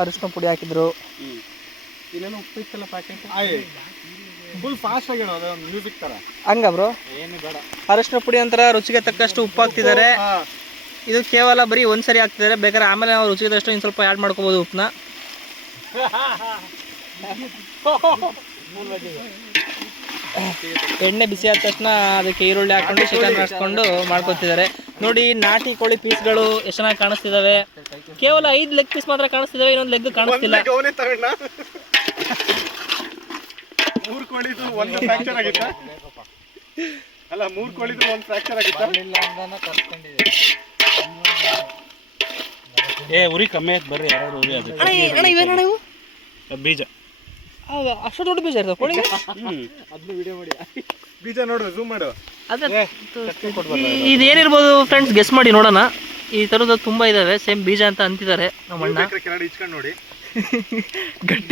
ಅರಿಶಿನ ಪುಡಿ ಹಾಕಿದ್ರು. ಇನ್ನೇನು ಉಪ್ಪು ಇತ್ತಲ್ಲ ಪ್ಯಾಕೆಟ್ ಫುಲ್ ಫಾಸ್ಟ್ ಆಗಿ ಹೇಳೋದು ಮ್ಯೂಸಿಕ್ ಥರ. ಹಂಗ ಬ್ರೋ? ಏನು ಬೇಡ. ಅರಿಶಿನ ಪುಡಿ ಒಂಥರ ರುಚಿಗೆ ತಕ್ಕಷ್ಟು ಉಪ್ಪು ಹಾಕ್ತಿದ್ದಾರೆ. ಇದು ಕೇವಲ ಬರೀ ಒಂದ್ಸರಿ ಹಾಕ್ತಿದ್ದಾರೆ, ಬೇಕಾದ್ರೆ ಆಮೇಲೆ ನಾವು ರುಚಿಗೆ ತಕ್ಕಷ್ಟು ಇನ್ನು ಸ್ವಲ್ಪ ಆ್ಯಡ್ ಮಾಡ್ಕೋಬೋದು ಉಪ್ಪನ್ನ. ಎಣ್ಣೆ ಬಿಸಿ ಆದ ತಕ್ಷಣ ಅದಕ್ಕೆ ಈರುಳ್ಳಿ ಹಾಕೊಂಡು ಚಿಕನ್ ಹಾಕ್ಕೊಂಡು ಮಾಡ್ಕೊತಿದ್ದಾರೆ. ನೋಡಿ ನಾಟಿ ಕೋಳಿ ಪೀಸ್ಗಳು ಎಷ್ಟು ಚೆನ್ನಾಗಿ ಕಾಣಿಸ್ತಿದಾವೆ. ಕೇವಲ 5 ಲೆಗ್ ಪೀಸ್ ಮಾತ್ರ ಕಾಣಿಸ್ತಿದಾವೆ, ಇನ್ನೊಂದು ಲೆಗ್ ಕಾಣಿಸ್ತಿಲ್ಲ. 3 ಕೋಳಿದು ಒಂದು ಫ್ರಾಕ್ಚರ್ ಆಗಿತ್ತಾ? ಅಲ್ಲ 3 ಕೋಳಿದು ಒಂದು ಫ್ರಾಕ್ಚರ್ ಆಗಿತ್ತಾ? ಉರಿ ಕಮ್ಮಿ ಆಯ್ತು ಬರ್ರಿ, ಯಾರು ಉರಿ ಅದು. ಅಣ್ಣ ಇವೇನಣ್ಣ ಇವು? ಬೀಜ. ಅಷ್ಟು ದೊಡ್ಡ ಬೀಜ ಇರ್ತವೆ ಕೋಳಿಗೆ? ಅದನ್ನು ವಿಡಿಯೋ ಮಾಡಿ. ಬೀಜ ನೋಡು, ಝೂಮ್ ಮಾಡು. ಇದೇನಿರ್ಬೋದು ಫ್ರೆಂಡ್ಸ್, ಗೆಸ್ ಮಾಡಿ ನೋಡೋಣ. ಈ ಥರದ್ದು ತುಂಬ ಇದ್ದಾವೆ, ಸೇಮ್ ಬೀಜ ಅಂತ ಅಂತಿದ್ದಾರೆ ನಮ್ಮ ಅಣ್ಣ. ಕೆಳಗಡೆ ಇಚ್ಕೊಂಡು ನೋಡಿ. ಗಟ್ಟಿ